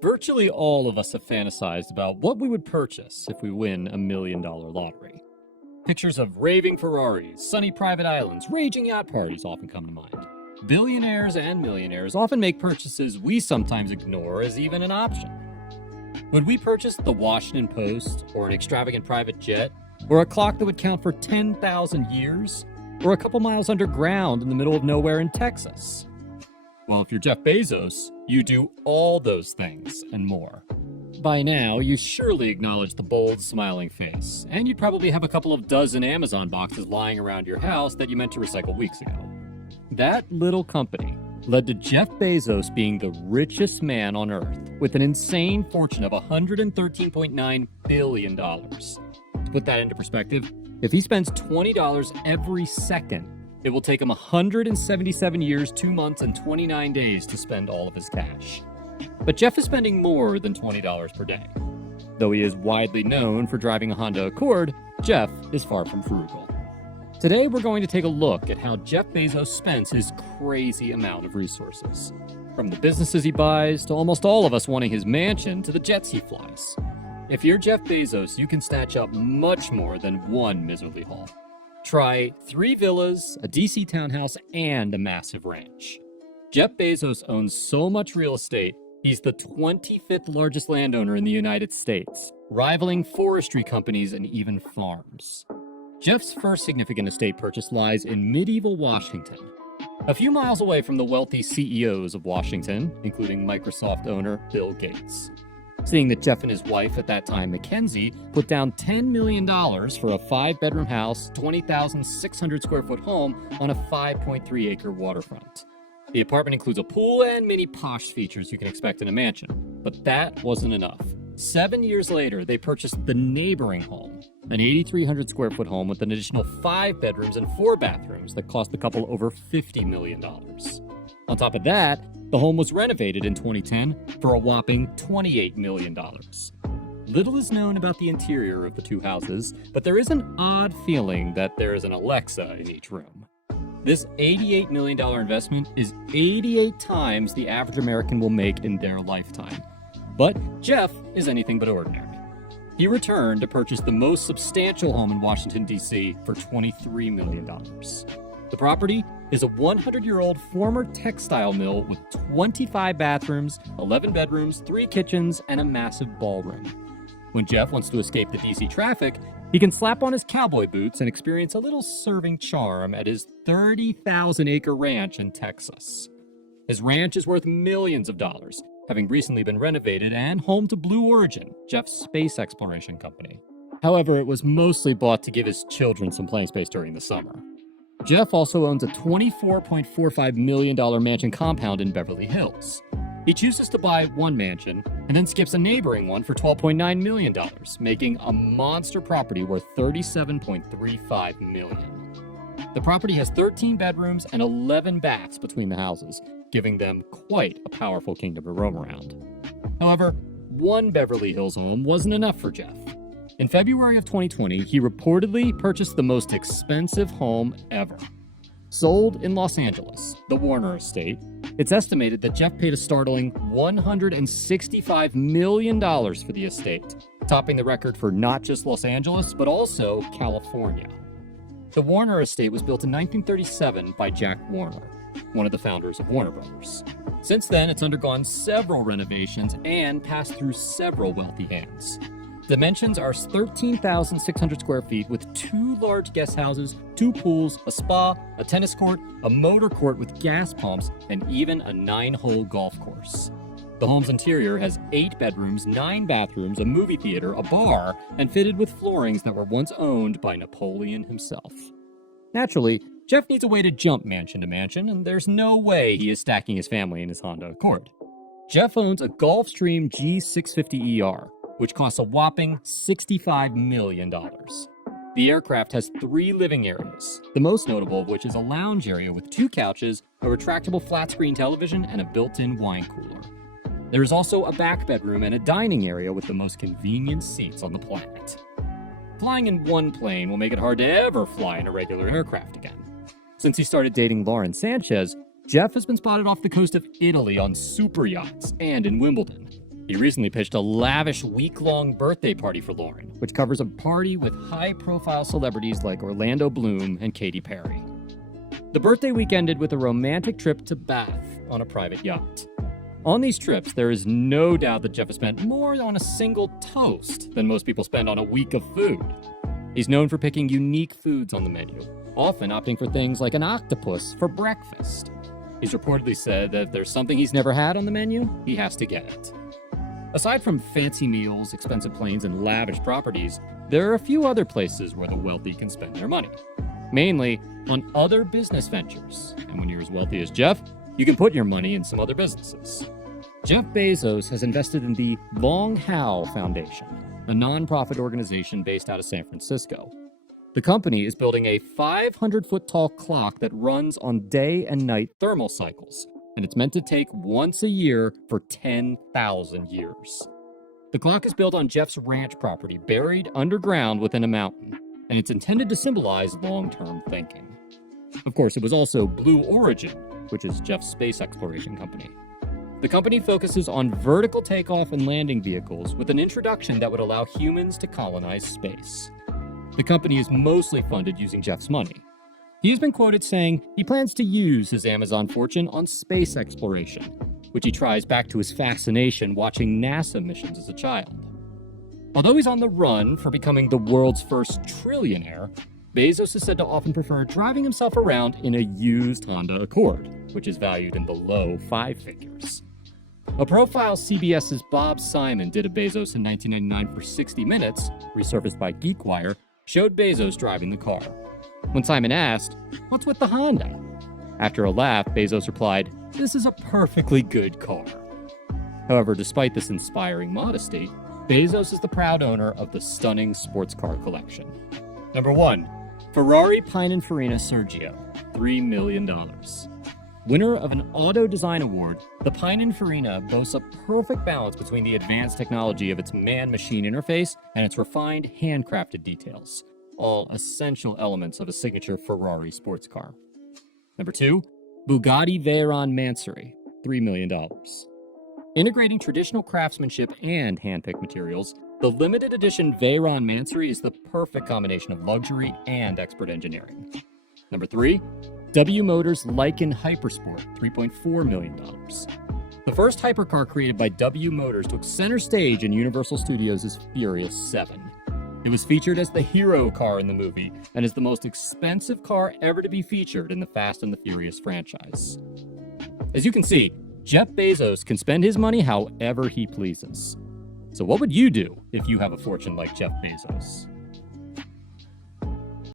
Virtually all of us have fantasized about what we would purchase if we win a $1 million lottery. Pictures of raving Ferraris, sunny private islands, raging yacht parties often come to mind. Billionaires and millionaires often make purchases we sometimes ignore as even an option. Would we purchase the Washington Post, or an extravagant private jet, or a clock that would count for 10,000 years, or a couple miles underground in the middle of nowhere in Texas? Well, if you're Jeff Bezos, you do all those things and more. By now, you surely acknowledge the bold, smiling face, and you'd probably have a couple of dozen Amazon boxes lying around your house that you meant to recycle weeks ago. That little company led to Jeff Bezos being the richest man on Earth, with an insane fortune of $113.9 billion. To put that into perspective, if he spends $20 every second, it will take him 177 years, 2 months, and 29 days to spend all of his cash. But Jeff is spending more than $20 per day. Though he is widely known for driving a Honda Accord, Jeff is far from frugal. Today, we're going to take a look at how Jeff Bezos spends his crazy amount of resources. From the businesses he buys, to almost all of us wanting his mansion, to the jets he flies. If you're Jeff Bezos, you can snatch up much more than one miserly haul. Try 3 villas, a DC townhouse, and a massive ranch. Jeff Bezos owns so much real estate, he's the 25th largest landowner in the United States, rivaling forestry companies and even farms. Jeff's first significant estate purchase lies in medieval Washington, a few miles away from the wealthy CEOs of Washington, including Microsoft owner Bill Gates. Seeing that Jeff and his wife at that time, Mackenzie, put down $10 million for a 5-bedroom house, 20,600 square foot home on a 5.3-acre waterfront. The apartment includes a pool and many posh features you can expect in a mansion, but that wasn't enough. 7 years later, they purchased the neighboring home, an 8,300 square foot home with an additional 5 bedrooms and 4 bathrooms that cost the couple over $50 million. On top of that, the home was renovated in 2010 for a whopping $28 million. Little is known about the interior of the two houses, but there is an odd feeling that there is an Alexa in each room. This $88 million investment is 88 times the average American will make in their lifetime. But Jeff is anything but ordinary. He returned to purchase the most substantial home in Washington, D.C. for $23 million. The property is a 100-year-old former textile mill with 25 bathrooms, 11 bedrooms, 3 kitchens, and a massive ballroom. When Jeff wants to escape the DC traffic, he can slap on his cowboy boots and experience a little serving charm at his 30,000-acre ranch in Texas. His ranch is worth millions of dollars, having recently been renovated and home to Blue Origin, Jeff's space exploration company. However, it was mostly bought to give his children some playing space during the summer. Jeff also owns a $24.45 million mansion compound in Beverly Hills. He chooses to buy one mansion and then skips a neighboring one for $12.9 million, making a monster property worth $37.35 million. The property has 13 bedrooms and 11 baths between the houses, giving them quite a powerful kingdom to roam around. However, one Beverly Hills home wasn't enough for Jeff. In February of 2020, he reportedly purchased the most expensive home ever. Sold in Los Angeles, the Warner Estate, it's estimated that Jeff paid a startling $165 million for the estate, topping the record for not just Los Angeles, but also California. The Warner Estate was built in 1937 by Jack Warner, one of the founders of Warner Brothers. Since then, it's undergone several renovations and passed through several wealthy hands. Dimensions are 13,600 square feet with 2 large guest houses, 2 pools, a spa, a tennis court, a motor court with gas pumps, and even a 9-hole golf course. The home's interior has 8 bedrooms, 9 bathrooms, a movie theater, a bar, and fitted with floorings that were once owned by Napoleon himself. Naturally, Jeff needs a way to jump mansion to mansion, and there's no way he is stacking his family in his Honda Accord. Jeff owns a Gulfstream G650ER, which costs a whopping $65 million. The aircraft has 3 living areas, the most notable of which is a lounge area with 2 couches, a retractable flat-screen television, and a built-in wine cooler. There is also a back bedroom and a dining area with the most convenient seats on the planet. Flying in one plane will make it hard to ever fly in a regular aircraft again. Since he started dating Lauren Sanchez, Jeff has been spotted off the coast of Italy on super yachts and in Wimbledon. He recently pitched a lavish week-long birthday party for Lauren, which covers a party with high-profile celebrities like Orlando Bloom and Katy Perry. The birthday week ended with a romantic trip to Bath on a private yacht. On these trips, there is no doubt that Jeff has spent more on a single toast than most people spend on a week of food. He's known for picking unique foods on the menu, often opting for things like an octopus for breakfast. He's reportedly said that if there's something he's never had on the menu, he has to get it. Aside from fancy meals, expensive planes, and lavish properties, there are a few other places where the wealthy can spend their money, mainly on other business ventures. And when you're as wealthy as Jeff, you can put your money in some other businesses. Jeff Bezos has invested in the Long How Foundation, a nonprofit organization based out of San Francisco. The company is building a 500-foot-tall clock that runs on day and night thermal cycles, and it's meant to take once a year for 10,000 years. The clock is built on Jeff's ranch property, buried underground within a mountain, and it's intended to symbolize long-term thinking. Of course, it was also Blue Origin, which is Jeff's space exploration company. The company focuses on vertical takeoff and landing vehicles with an introduction that would allow humans to colonize space. The company is mostly funded using Jeff's money. He has been quoted saying he plans to use his Amazon fortune on space exploration, which he tries back to his fascination watching NASA missions as a child. Although he's on the run for becoming the world's first trillionaire, Bezos is said to often prefer driving himself around in a used Honda Accord, which is valued in the low 5 figures. A profile CBS's Bob Simon did of Bezos in 1999 for 60 Minutes, resurfaced by GeekWire, showed Bezos driving the car. When Simon asked, "What's with the Honda?" After a laugh, Bezos replied, "This is a perfectly good car." However, despite this inspiring modesty, Bezos is the proud owner of the stunning sports car collection. Number 1. Ferrari Pininfarina Sergio, $3 million. Winner of an Auto Design Award, the Pininfarina boasts a perfect balance between the advanced technology of its man-machine interface and its refined, handcrafted details, all essential elements of a signature Ferrari sports car. Number 2, Bugatti Veyron Mansory, $3 million. Integrating traditional craftsmanship and hand-picked materials, the limited edition Veyron Mansory is the perfect combination of luxury and expert engineering. Number 3, W Motors Lykan Hypersport, $3.4 million. The first hypercar created by W Motors took center stage in Universal Studios' Furious 7. It was featured as the hero car in the movie and is the most expensive car ever to be featured in the Fast and the Furious franchise. As you can see, Jeff Bezos can spend his money however he pleases. So what would you do if you have a fortune like Jeff Bezos?